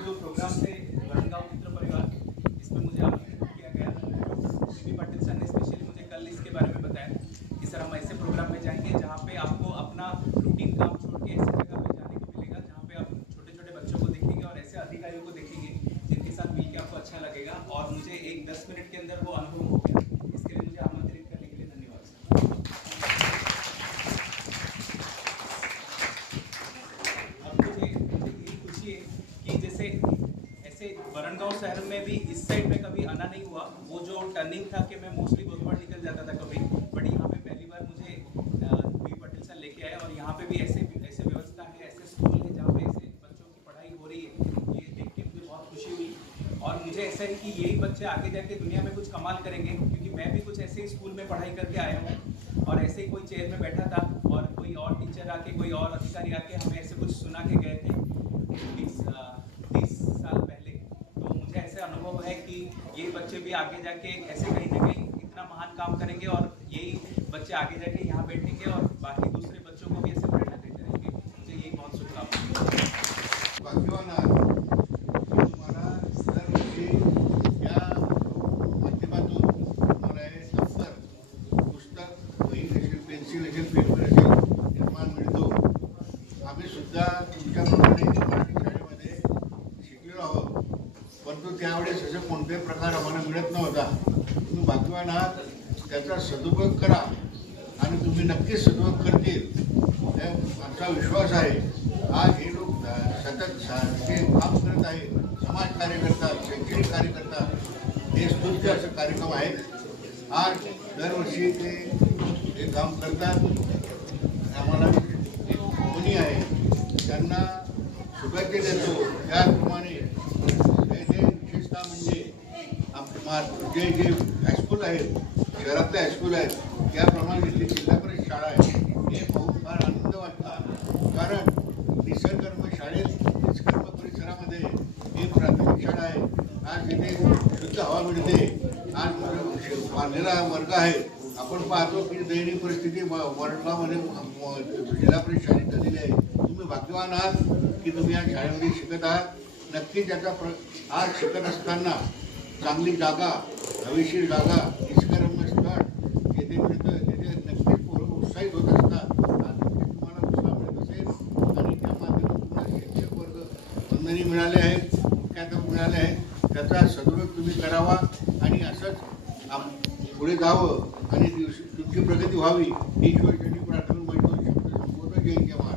ये जो प्रोग्राम थे वरणगांव मित्र परिवार, इसमें मुझे आमंत्रित किया गया। सीपी पाटिल सर ने स्पेशली मुझे कल इसके बारे में बताया कि सर हम ऐसे प्रोग्राम में जाएंगे जहाँ पे आपको अपना रूटीन काम छोड़ के ऐसी जगह पे जाने को मिलेगा जहाँ पे आप छोटे छोटे बच्चों को देखेंगे और ऐसे अधिकारियों को देखेंगे जिनके साथ मिल के आपको अच्छा लगेगा। और मुझे एक 10 मिनट के अंदर वो अनुभव हो गया। इसके लिए मुझे आमंत्रित करने के लिए धन्यवाद सर। अब मुझे यही खुशी है कि जैसे ऐसे वरणगांव शहर में भी इस साइड में कभी आना नहीं हुआ। वो जो टर्निंग था कि मैं मोस्टली बुधवार निकल जाता था कभी, बट यहाँ पे पहली बार मुझे बी पाटिल सर लेके आए और यहाँ पे भी ऐसे ऐसे व्यवस्था है, ऐसे स्कूल है जहाँ पे ऐसे बच्चों की पढ़ाई हो रही है। ये देख के मुझे बहुत खुशी हुई और मुझे ऐसा है कि यही बच्चे आगे जाके दुनिया में कुछ कमाल करेंगे, क्योंकि मैं भी कुछ ऐसे ही स्कूल में पढ़ाई करके आया हूँ और ऐसे ही कोई चेयर में बैठा था और कोई और टीचर आके, कोई और अधिकारी आके हमें ऐसे कुछ सुना के गए थे 30 साल पहले। तो मुझे ऐसे अनुभव है कि ये बच्चे भी आगे जाके ऐसे कहीं ना कहीं इतना महान काम करेंगे और यही बच्चे आगे जाके यहाँ बैठेंगे और बाकी दूसरे बच्चों को भी ऐसे प्रेरणा देते रहेंगे। मुझे यही बहुत शुभकामनाएं। भाग्यवान आहात की तुम्हाला दरवर्षी या माध्यमातून तुम्हाला हे दफ्तर, पुस्तक, वही असेल, पेन्सिल असेल, पेपर असेल निर्माण मिळतो। आम्ही सुद्धा तुमच्याप्रमाणे मराठी शाळेमध्ये शिकलेलो आहोत, परंतु त्यावेळेस असे कोणतेही प्रकार आम्हाला मिळत नव्हता। तुम्ही भाग्यवान आहात, त्याचा सदुपयोग करा आणि तुम्ही नक्कीच सदुपयोग करतील आमचा विश्वास आहे। आज हे लोक सतत जे काम करत आहेत, समाजकार्य करतात, शैक्षणिक कार्य करतात, हे स्तुत्य असे कार्यक्रम आहेत। आज दरवर्षी ते हे काम करतात। आम्हाला एक कोणी आहे त्यांना शुभेच्छा देतो। त्याचप्रमाणे जे विशेषतः म्हणजे आमचे जे हायस्कूल आहेत, शहरातले हायस्कूल आहेत, त्याप्रमाणे इथली जिल्हा परिषद शाळा आहे, हे पाहून फार आनंद वाटला। कारण निसर्गरम्य शाळेत, निसर्गरम्य परिसरामध्ये ही प्राथमिक शाळा आहे। आज इथे शुद्ध हवा मिळते। आज वाढलेला वर्ग आहे। आपण पाहतो की दयनीय परिस्थिती वरणगावमध्ये जिल्हा परिषद शाळेत झालेली आहे। तुम्ही भाग्यवान आहात की तुम्ही या शाळेमध्ये शिकत आहात। नक्कीच याचा आज शिकत असताना चांगली जागा, हवेशीर जागा, निसर्गरम्य स्थळ येथे मिळतं, तिथे नक्कीच पोरं उत्साहित होत असतात। आज नक्कीच तुम्हाला उत्साह मिळत असेल आणि त्या माध्यमातून तुम्हाला शिक्षक वर्ग बंधनी मिळाले आहेत, मुख्याध्यापक मिळाले आहेत। त्याचा सदुपयोग तुम्ही करावा आणि असंच पुढे जावं आणि तुमची प्रगती व्हावी ही ईश्वरचरणी प्रार्थना. माझे 2 शब्द संबोधन. जय जय.